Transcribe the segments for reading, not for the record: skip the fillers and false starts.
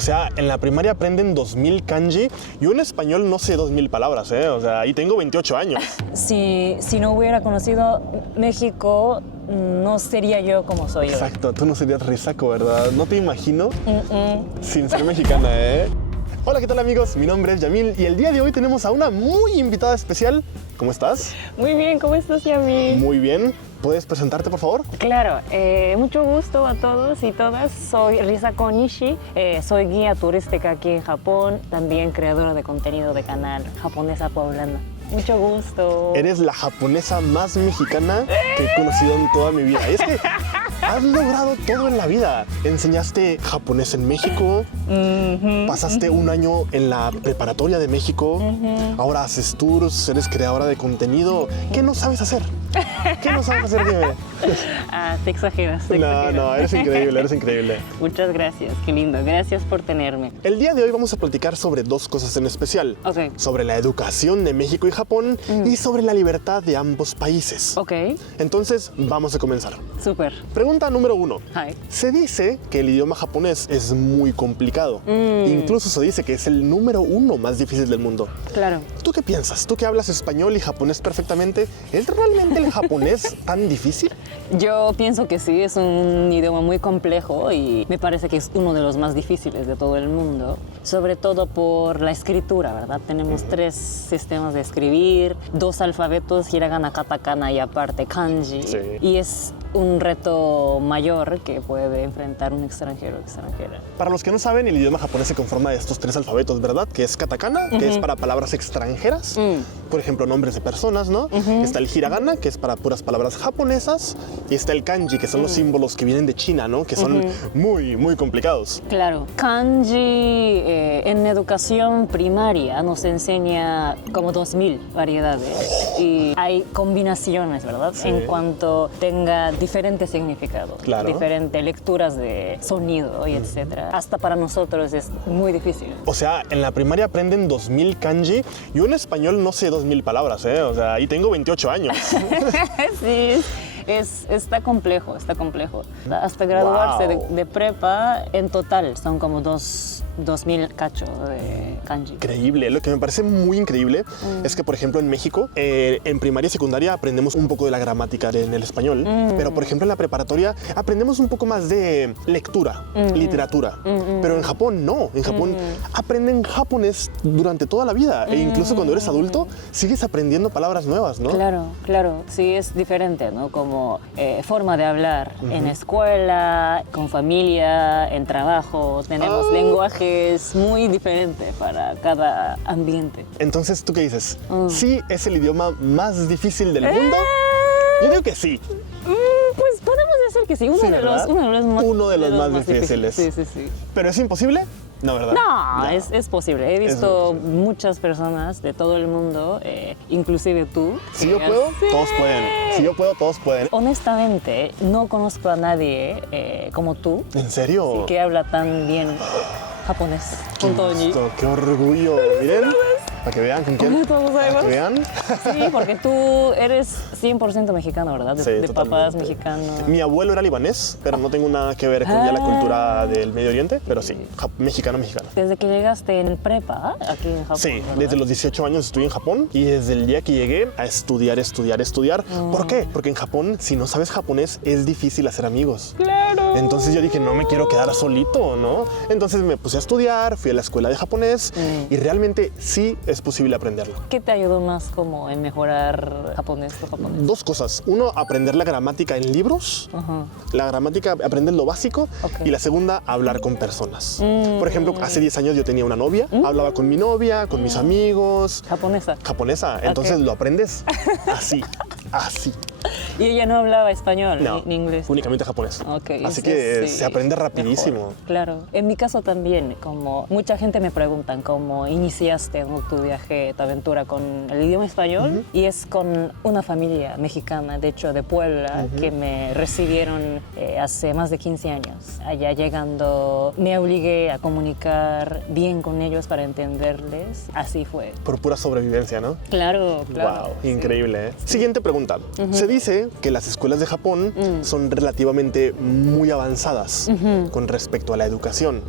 O sea, en la primaria aprenden 2000 kanji. Yo en español no sé 2000 palabras, ¿eh? O sea, y tengo 28 años. Si no hubiera conocido México, no sería yo como soy hoy. Exacto, tú no serías Risako, ¿verdad? No te imagino sin ser mexicana, ¿eh? Hola, ¿qué tal amigos? Mi nombre es Yamil y el día de hoy tenemos a una muy invitada especial. ¿Cómo estás? Muy bien, ¿cómo estás, Yamil? Muy bien. ¿Puedes presentarte, por favor? Claro, mucho gusto a todos y todas. Soy Risako Nishi, soy guía turística aquí en Japón, también creadora de contenido de canal Japonesa Poblana. Mucho gusto. Eres la japonesa más mexicana que he conocido en toda mi vida. Y es que has logrado todo en la vida. Enseñaste japonés en México, pasaste un año en la preparatoria de México, ahora haces tours, eres creadora de contenido. ¿Qué no sabes hacer? ¿Qué no sabes hacer? Dime. Te exageras, No, eres increíble, eres increíble. Muchas gracias, qué lindo. Gracias por tenerme. El día de hoy vamos a platicar sobre dos cosas en especial. Ok. Sobre la educación de México y Japón y sobre la libertad de ambos países. Ok, Entonces, vamos a comenzar. súper. Pregunta número 1. Hi. Se dice que el idioma japonés es muy complicado. Incluso se dice que es el número 1 más difícil del mundo. Claro. ¿Tú qué piensas? ¿Tú que hablas español y japonés perfectamente? ¿Es realmente el japonés tan difícil? Yo pienso que sí, es un idioma muy complejo y me parece que es uno de los más difíciles de todo el mundo, sobre todo por la escritura, ¿verdad? Tenemos 3 sistemas de escribir, 2 alfabetos, hiragana, katakana y aparte kanji. Sí. Y es un reto mayor que puede enfrentar un extranjero o extranjera. Para los que no saben, el idioma japonés se conforma de estos 3 alfabetos, ¿verdad? Que es katakana, que es para palabras extranjeras, por ejemplo, nombres de personas, ¿no? Está el hiragana, que es para puras palabras japonesas, y está el kanji, que son los símbolos que vienen de China, ¿no? Que son muy, muy complicados. Claro, kanji en educación primaria nos enseña como 2000 variedades y hay combinaciones, ¿verdad? Sí. En cuanto tenga diferentes significados, Claro. diferentes lecturas de sonido y etcétera. Hasta para nosotros es muy difícil. O sea, en la primaria aprenden 2000 kanji. Yo en español no sé 2000 palabras, ¿eh? O sea, y tengo 28 años. Sí, está complejo, está complejo. Hasta graduarse Wow. de prepa, en total son como 2000 cachos de kanji. Increíble. Lo que me parece muy increíble es que, por ejemplo, en México, en primaria y secundaria aprendemos un poco de la gramática en el español, pero, por ejemplo, en la preparatoria aprendemos un poco más de lectura, literatura. Pero en Japón no. En Japón aprenden japonés durante toda la vida e incluso cuando eres adulto sigues aprendiendo palabras nuevas, ¿no? Claro, claro, sí es diferente, ¿no? Como forma de hablar en escuela, con familia, en trabajo, tenemos lenguajes muy diferentes para cada ambiente. Entonces, ¿tú qué dices? ¿Sí es el idioma más difícil del mundo? Yo digo que sí. Pues podemos decir que sí, Sí, ¿verdad? Uno de los más difíciles. Sí, sí, sí. ¿Pero es imposible? No, ¿verdad? No, es posible. He visto posible. muchas personas de todo el mundo, inclusive tú. Si que yo puedo, sí. todos pueden. Si yo puedo, todos pueden. Honestamente, no conozco a nadie como tú ¿En serio? que habla tan bien japonés. Qué Hontou ni. gusto, qué orgullo. Miren, para que vean con quién. Arigatou Para gozaimasu. que vean. Sí, porque tú eres 100% mexicano, ¿verdad? Sí, De papás totalmente. mexicanos. Mi abuelo era libanés, pero no tengo nada que ver con ya la cultura del Medio Oriente, pero sí, mexicano. Desde que llegaste en prepa, aquí en Japón, Sí, ¿verdad? desde los 18 años estuve en Japón y desde el día que llegué a estudiar. ¿Por qué? Porque en Japón, si no sabes japonés, es difícil hacer amigos. ¡Claro! Entonces yo dije, no me quiero quedar solito, ¿no? Entonces me puse a estudiar, fui a la escuela de japonés y realmente sí es posible aprenderlo. ¿Qué te ayudó más como en mejorar japonés, tu japonés? 2 cosas. Uno, aprender la gramática en libros. Ajá. La gramática, aprender lo básico. Ok. Y la segunda, hablar con personas. Por ejemplo, hace 10 años yo tenía una novia. Hablaba con mi novia, con mis amigos. Japonesa. Japonesa. Entonces lo aprendes así, así. Y ella no hablaba español No, ni inglés. únicamente japonés. Ok, Así entonces que sí, se aprende rapidísimo. mejor. Claro. En mi caso también, como mucha gente me preguntan cómo iniciaste, ¿no?, tu viaje, tu aventura con el idioma español. Y es con una familia mexicana, de hecho de Puebla, que me recibieron hace más de 15 años. Allá llegando me obligué a comunicar bien con ellos para entenderles. Así fue. Por pura sobrevivencia, ¿no? Claro, claro. Wow, increíble, ¿eh? Siguiente pregunta. Se dice que las escuelas de Japón son relativamente muy avanzadas con respecto a la educación.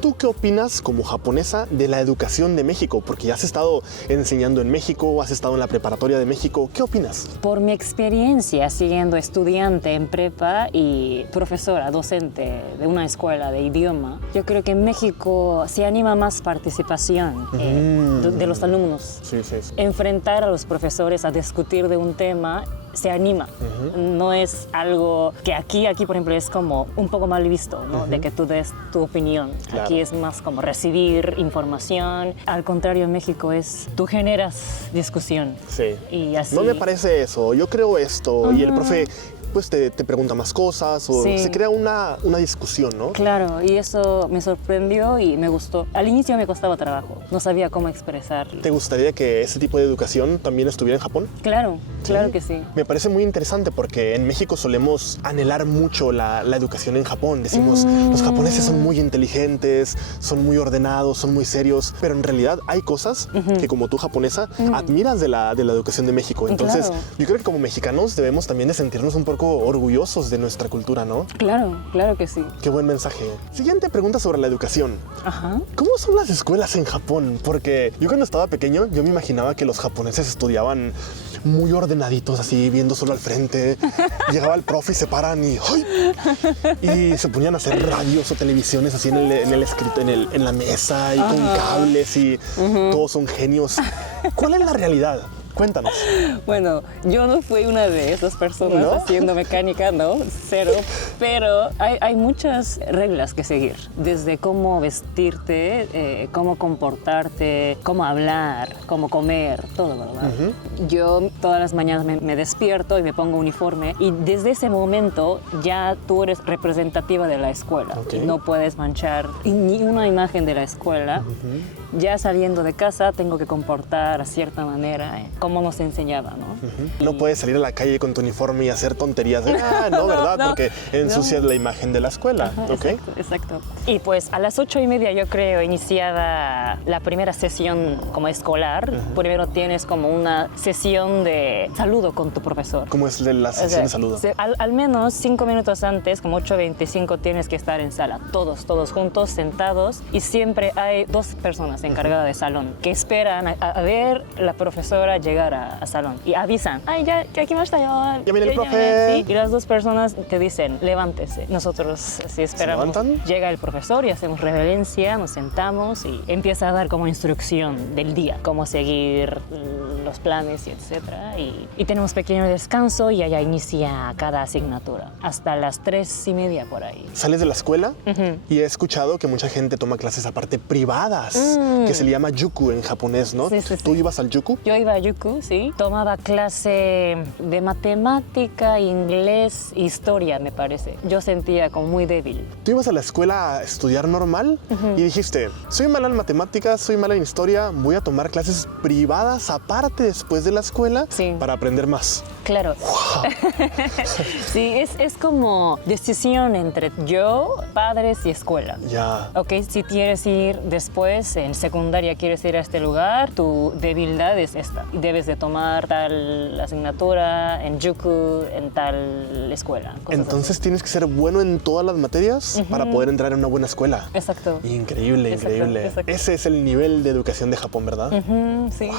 ¿Tú qué opinas como japonesa de la educación de México? Porque ya has estado enseñando en México, has estado en la preparatoria de México. ¿Qué opinas? Por mi experiencia siendo estudiante en prepa y profesora, docente de una escuela de idioma, yo creo que en México se anima más participación de los alumnos. Sí, sí, sí. Enfrentar a los profesores a discutir de un tema se anima. No es algo que aquí, por ejemplo, es como un poco mal visto, ¿no? De que tú des tu opinión. Claro. Aquí es más como recibir información. Al contrario, en México es tú generas discusión. Sí. Y así. No me parece eso. Yo creo esto. Y el profe pues te pregunta más cosas o Sí. se crea una discusión, ¿no? Claro, y eso me sorprendió y me gustó. Al inicio me costaba trabajo, no sabía cómo expresar. ¿Te gustaría que ese tipo de educación también estuviera en Japón? Claro, claro que sí. Me parece muy interesante porque en México solemos anhelar mucho la educación en Japón. Decimos, los japoneses son muy inteligentes, son muy ordenados, son muy serios, pero en realidad hay cosas que como tú japonesa admiras de la educación de México. Entonces, Claro. yo creo que como mexicanos debemos también de sentirnos un poco orgullosos de nuestra cultura, ¿no? Claro, claro que sí. Qué buen mensaje. Siguiente pregunta sobre la educación. Ajá. ¿Cómo son las escuelas en Japón? Porque yo cuando estaba pequeño, yo me imaginaba que los japoneses estudiaban muy ordenaditos, así, viendo solo al frente. Llegaba el profe y se paran y ¡ay! Y se ponían a hacer radios o televisiones así en el escrito, en la mesa y con cables y todos son genios. ¿Cuál es la realidad? Cuéntanos. Bueno, yo no fui una de esas personas ¿No? haciendo mecánica, no, cero, pero hay muchas reglas que seguir, desde cómo vestirte, cómo comportarte, cómo hablar, cómo comer, todo, ¿verdad? Yo todas las mañanas me despierto y me pongo uniforme y desde ese momento ya tú eres representativa de la escuela. Ok. No puedes manchar ni una imagen de la escuela. Ya saliendo de casa tengo que comportar a cierta manera, como nos enseñaba, ¿no? No puedes salir a la calle con tu uniforme y hacer tonterías. No, ¿verdad? No, Porque ensucias la imagen de la escuela, Ajá, ¿ok? exacto. Y pues a las 8:30 yo creo iniciada la primera sesión como escolar. Primero tienes como una sesión de saludo con tu profesor. ¿Cómo es la O sesión sea, de saludo? Al menos 5 minutos antes, como 8:25, tienes que estar en sala. Todos juntos, sentados. Y siempre hay 2 personas encargadas de salón que esperan a ver la profesora llegar a salón. Y avisan, ¡ay, ya aquí está yo! Ya viene el profe. Sí. Y las 2 personas te dicen, levántese. Nosotros así esperamos. levantan? Llega el profesor y hacemos reverencia, nos sentamos y empieza a dar como instrucción del día, cómo seguir los planes y etcétera. Y tenemos pequeño descanso y allá inicia cada asignatura, hasta las 3:30 por ahí. Sales de la escuela y he escuchado que mucha gente toma clases aparte privadas, que se le llama yuku en japonés, ¿no? Sí, sí, ¿Tú sí. ibas al yuku? Yo iba a Yuku, sí. Tomaba clase de matemática, inglés, historia, me parece. Yo sentía como muy débil. ¿Tú ibas a la escuela a estudiar normal y dijiste, soy mala en matemáticas, soy mala en historia, voy a tomar clases privadas aparte después de la escuela Sí. para aprender más? Claro. Sí, es como decisión entre yo, padres y escuela. Ya. Ok, si quieres ir después, en secundaria quieres ir a este lugar, tu debilidad es esta. Debes de tomar tal asignatura en Yuku, en tal escuela. cosas Entonces tienes que ser bueno en todas las materias para poder entrar en una buena escuela. así. Exacto. Increíble, Exacto, increíble. exacto. Ese es el nivel de educación de Japón, ¿verdad? Sí.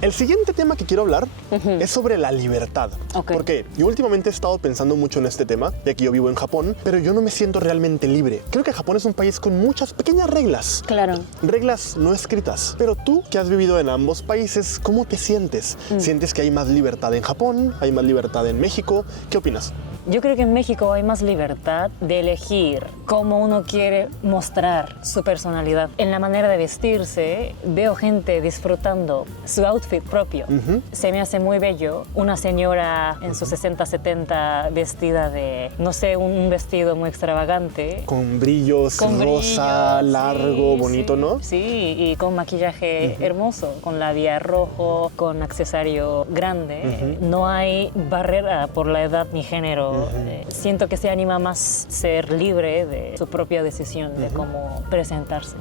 El siguiente tema que quiero hablar es sobre la libertad. Ok. Porque yo últimamente he estado pensando mucho en este tema, ya que yo vivo en Japón, pero yo no me siento realmente libre. Creo que Japón es un país con muchas pequeñas reglas. Claro. Reglas no escritas. Pero tú, que has vivido en ambos países, ¿cómo te sientes? ¿Sientes que hay más libertad en Japón? ¿Hay más libertad en México? ¿Qué opinas? Yo creo que en México hay más libertad de elegir cómo uno quiere mostrar su personalidad. En la manera de vestirse, veo gente disfrutando su outfit propio. Se me hace muy bello una señora en sus 60, 70 vestida de, no sé, un vestido muy extravagante. Con brillos, Con rosa, brillo, largo, sí, bonito, sí, ¿no? Sí, y con maquillaje hermoso, con labial rojo, con accesorio grande. No hay barrera por la edad ni género. Siento que se anima más ser libre de su propia decisión de cómo presentarse.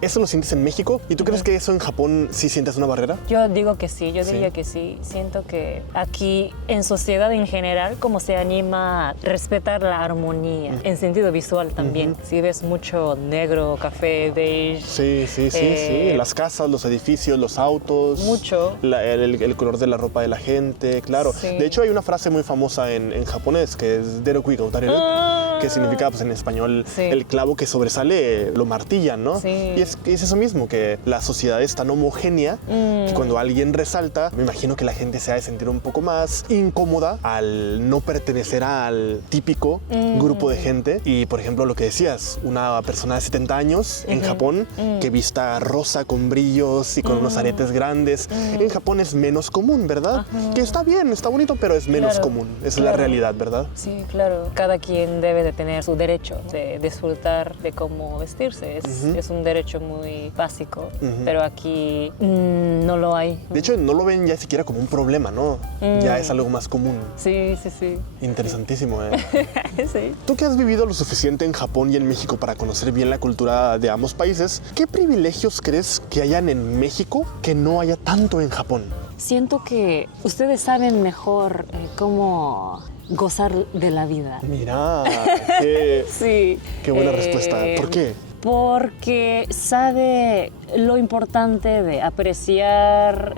¿Eso lo sientes en México? ¿Y tú crees que eso en Japón sí sientes una barrera? Yo digo que sí, yo diría que sí. Siento que aquí en sociedad en general como se anima a respetar la armonía, en sentido visual también. Si ves mucho negro, café, beige. Sí. Las casas, los edificios, los autos. Mucho. El color de la ropa de la gente, claro. Sí. De hecho, hay una frase muy famosa en japonés que es Deroku Iga Utareru, que significa pues, en español el clavo que sobresale lo martillan, ¿no? Sí. Y es eso mismo, que la sociedad es tan homogénea que cuando alguien resalta, me imagino que la gente se ha de sentir un poco más incómoda al no pertenecer al típico grupo de gente. Y, por ejemplo, lo que decías, una persona de 70 años en Japón que vista rosa con brillos y con unos aretes grandes, en Japón es menos común, ¿verdad? Que está bien, está bonito, pero es menos común. Esa es la realidad, ¿verdad? Sí, claro. Cada quien debe de tener su derecho de disfrutar de cómo vestirse. Es un derecho muy básico, pero aquí no lo hay. De hecho, no lo ven ya siquiera como un problema, ¿no? Ya es algo más común. Sí. Interesantísimo, ¿eh? Sí. Tú que has vivido lo suficiente en Japón y en México para conocer bien la cultura de ambos países, ¿qué privilegios crees que hayan en México que no haya tanto en Japón? Siento que ustedes saben mejor cómo gozar de la vida. Mira, Sí. qué buena respuesta. ¿Por qué? Porque sabe lo importante de apreciar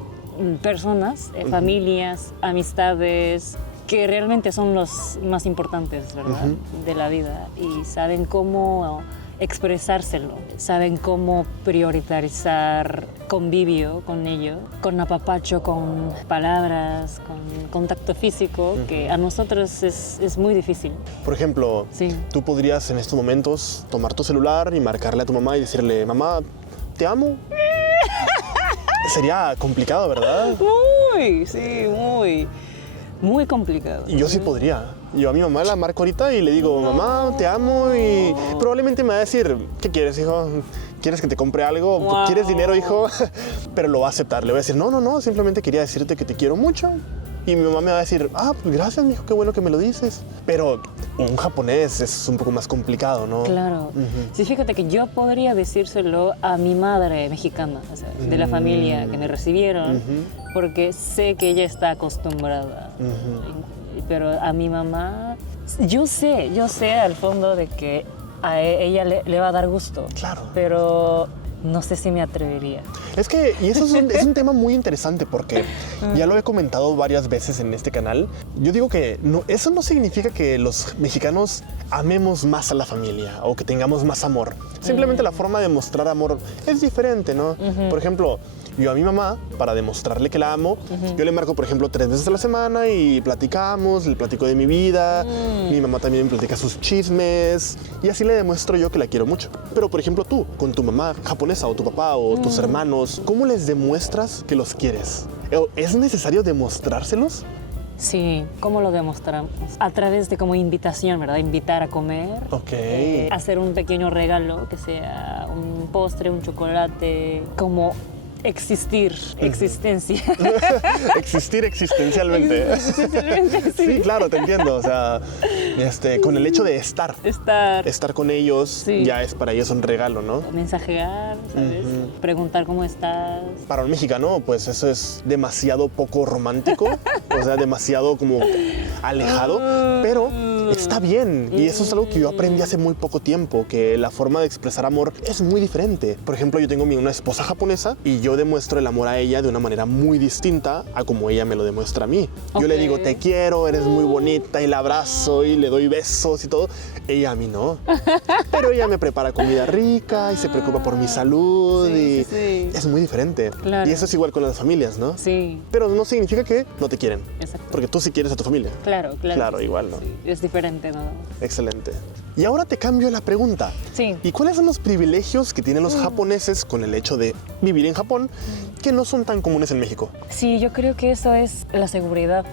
personas, familias, amistades, que realmente son los más importantes, ¿verdad? De la vida. Y saben cómo expresárselo, saben cómo priorizar convivio con ellos, con apapacho, con palabras, con contacto físico, que a nosotros es muy difícil. Por ejemplo, Sí. tú podrías en estos momentos tomar tu celular y marcarle a tu mamá y decirle, mamá, te amo. Sería complicado, ¿verdad? Muy complicado. Y yo sí podría. Yo a mi mamá la marco ahorita y le digo, mamá, te amo, y probablemente me va a decir, ¿qué quieres, hijo? ¿Quieres que te compre algo? Wow. ¿Quieres dinero, hijo? Pero lo va a aceptar. Le voy a decir, no, simplemente quería decirte que te quiero mucho. Y mi mamá me va a decir, pues gracias, mijo, qué bueno que me lo dices. Pero un japonés es un poco más complicado, ¿no? Claro. Sí, fíjate que yo podría decírselo a mi madre mexicana, o sea, de la familia que me recibieron, porque sé que ella está acostumbrada. Pero a mi mamá, yo sé al fondo de que a ella le va a dar gusto. Claro. Pero no sé si me atrevería. Es que, y eso es un tema muy interesante porque ya lo he comentado varias veces en este canal. Yo digo que eso no significa que los mexicanos amemos más a la familia o que tengamos más amor. Simplemente la forma de mostrar amor es diferente, ¿no? Por ejemplo, yo a mi mamá, para demostrarle que la amo, yo le marco, por ejemplo, 3 veces a la semana y platicamos, le platico de mi vida, mi mamá también me platica sus chismes y así le demuestro yo que la quiero mucho. Pero, por ejemplo, tú, con tu mamá japonesa o tu papá o tus hermanos, ¿cómo les demuestras que los quieres? ¿Es necesario demostrárselos? Sí, ¿cómo lo demostramos? A través de como invitación, ¿verdad? Invitar a comer. Ok. Hacer un pequeño regalo, que sea un postre, un chocolate, como existencia. Existir existencialmente. Existencialmente, sí. Sí, claro, te entiendo. O sea, con el hecho de estar con ellos, ya es para ellos un regalo, ¿no? Mensajear, ¿sabes? Preguntar cómo estás. Para un mexicano, pues eso es demasiado poco romántico, o sea, demasiado como alejado, pero está bien. Y eso es algo que yo aprendí hace muy poco tiempo, que la forma de expresar amor es muy diferente. Por ejemplo, yo tengo una esposa japonesa y yo demuestro el amor a ella de una manera muy distinta a como ella me lo demuestra a mí. Yo le digo, te quiero, eres muy bonita, y la abrazo y le doy besos y todo. Ella a mí no. Pero ella me prepara comida rica y se preocupa por mi salud y es muy diferente. Claro. Y eso es igual con las familias, ¿no? Sí. Pero no significa que no te quieren. Exacto. Porque tú sí quieres a tu familia. Claro. Claro, igual, ¿no? Sí, es diferente. solamente nada más. Excelente. Y ahora te cambio la pregunta. Sí. ¿Y cuáles son los privilegios que tienen los japoneses con el hecho de vivir en Japón que no son tan comunes en México? Sí, yo creo que eso es la seguridad.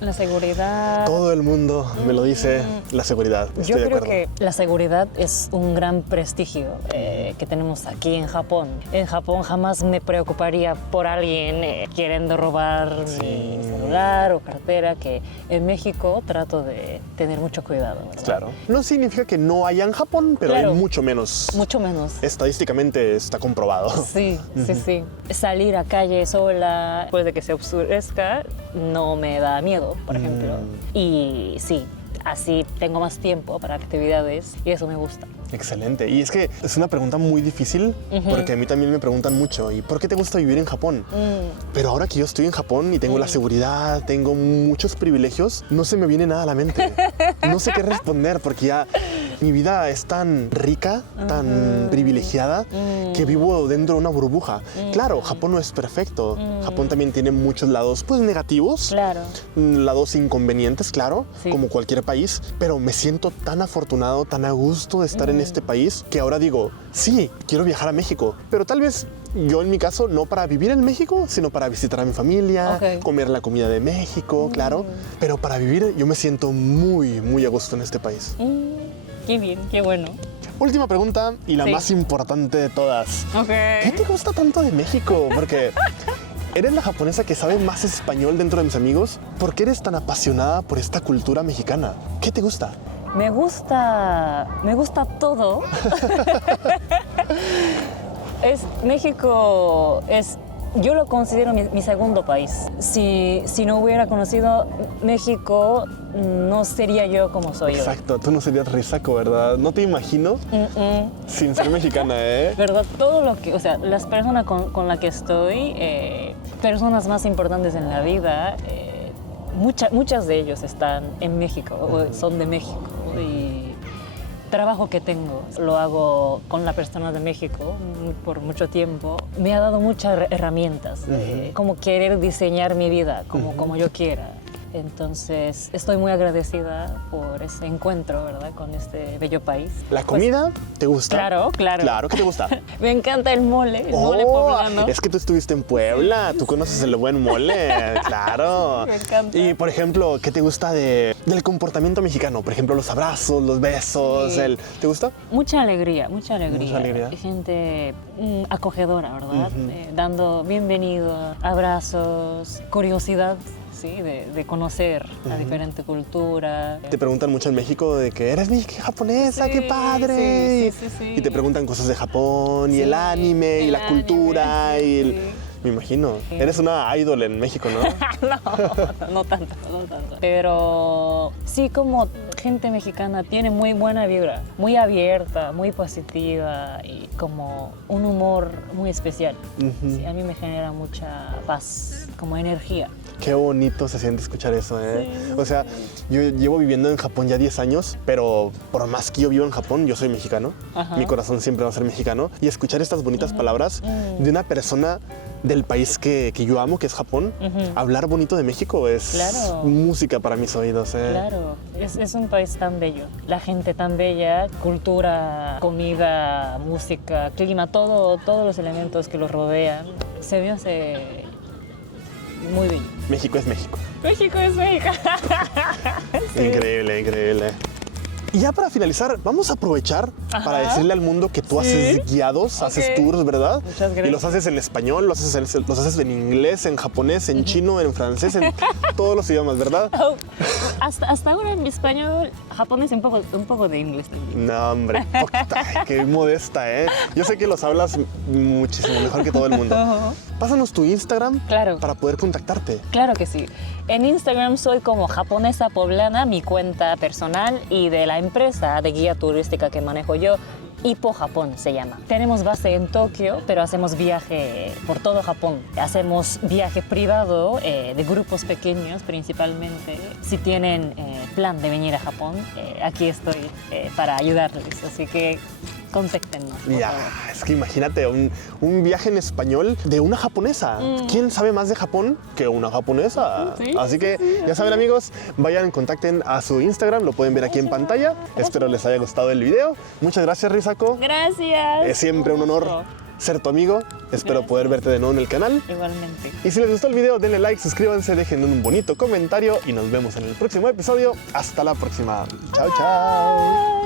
La seguridad. Todo el mundo me lo dice, la seguridad. Estoy Yo de creo acuerdo. que la seguridad es un gran prestigio que tenemos aquí en Japón. En Japón jamás me preocuparía por alguien queriendo robar mi celular o cartera, que en México trato de tener mucho cuidado, ¿verdad? Claro. No significa que no haya en Japón, pero Claro. hay mucho menos. Mucho menos. Estadísticamente está comprobado. Sí, sí. Salir a calle sola después de que se oscurezca no me da miedo, por ejemplo. Y sí, así tengo más tiempo para actividades y eso me gusta. Excelente. Y es que es una pregunta muy difícil porque a mí también me preguntan mucho, ¿y por qué te gusta vivir en Japón? Pero ahora que yo estoy en Japón y tengo la seguridad, tengo muchos privilegios, no se me viene nada a la mente. No sé qué responder porque ya mi vida es tan rica, tan privilegiada, que vivo dentro de una burbuja. Claro, Japón no es perfecto. Japón también tiene muchos lados pues negativos, Claro. lados inconvenientes, claro, Sí. como cualquier país, pero me siento tan afortunado, tan a gusto de estar en este país, que ahora digo, sí, quiero viajar a México, pero tal vez yo en mi caso no para vivir en México, sino para visitar a mi familia, Ok. comer la comida de México, claro, pero para vivir yo me siento muy, muy a gusto en este país. Qué bien, qué bueno. Última pregunta y la Sí. más importante de todas. Ok. ¿Qué te gusta tanto de México? Porque eres la japonesa que sabe más español dentro de mis amigos. ¿Por qué eres tan apasionada por esta cultura mexicana? ¿Qué te gusta? Me gusta todo. México es, yo lo considero mi segundo país. Si no hubiera conocido México, no sería yo como soy Exacto, tú no serías Risaco, ¿verdad? No te imagino sin ser mexicana, ¿eh? hoy. ¿Verdad? Todo lo que, o sea, las personas con las que estoy, personas más importantes en la vida, muchas de ellos están en México, o son de México. Y trabajo que tengo, lo hago con la persona de México por mucho tiempo. Me ha dado muchas herramientas, como querer diseñar mi vida como yo quiera. Entonces, estoy muy agradecida por ese encuentro, ¿verdad?, con este bello país. ¿La comida te gusta? Claro, claro. Claro que te gusta. Me encanta el mole Oh, poblano. es que tú estuviste en Puebla, tú conoces el buen mole, claro. Me encanta. Y, por ejemplo, ¿qué te gusta del comportamiento mexicano? Por ejemplo, los abrazos, los besos, Sí. ¿te gusta? Mucha alegría, mucha alegría. Mucha alegría. Gente acogedora, ¿verdad? Dando bienvenido, abrazos, curiosidad, sí, de conocer la diferente cultura. Te preguntan mucho en México de que eres japonesa, qué padre. Sí. Y te preguntan cosas de Japón y el anime y el la cultura anime, y el... sí. Me imagino. Eres una idol en México, ¿no? No tanto. Pero sí, como gente mexicana tiene muy buena vibra, muy abierta, muy positiva y como un humor muy especial. Sí, a mí me genera mucha paz, como energía. Qué bonito se siente escuchar eso, ¿eh? O sea, yo llevo viviendo en Japón ya 10 años, pero por más que yo vivo en Japón, yo soy mexicano. Ajá. Mi corazón siempre va a ser mexicano. Y escuchar estas bonitas palabras de una persona del país que yo amo, que es Japón, hablar bonito de México es Claro. música para mis oídos, ¿eh? Claro, es un país tan bello, la gente tan bella, cultura, comida, música, clima, todos los elementos que los rodean, se me hace muy bello. México es México. México es México. Sí. Increíble, increíble. Y ya para finalizar, vamos a aprovechar para decirle al mundo que tú haces guiados, haces tours, ¿verdad? Muchas gracias. Y los haces en español, los haces en inglés, en japonés, en chino, en francés, en todos los idiomas, ¿verdad? Oh, hasta ahora en español, japonés, un poco de inglés también. No, hombre, poquita, qué modesta, ¿eh? Yo sé que los hablas muchísimo mejor que todo el mundo. Pásanos tu Instagram Claro. para poder contactarte. Claro que sí. En Instagram soy como japonesa poblana, mi cuenta personal, y de la empresa de guía turística que manejo yo, Hippo Japón se llama. Tenemos base en Tokio, pero hacemos viaje por todo Japón. Hacemos viaje privado de grupos pequeños principalmente. Si tienen plan de venir a Japón, aquí estoy para ayudarles. Así que contáctenos, por Ya, favor. es que imagínate un viaje en español de una japonesa. ¿Quién sabe más de Japón que una japonesa? Sí, Así que sí, ya saben, amigos, vayan, contacten a su Instagram, lo pueden ver aquí en pantalla. Espero les haya gustado el video. Muchas gracias, Risako. Gracias. Es siempre un honor gusto. ser tu amigo. Espero Gracias. poder verte de nuevo en el canal. Igualmente. Y si les gustó el video, denle like, suscríbanse, dejen un bonito comentario y nos vemos en el próximo episodio. Hasta la próxima. Chao, chao.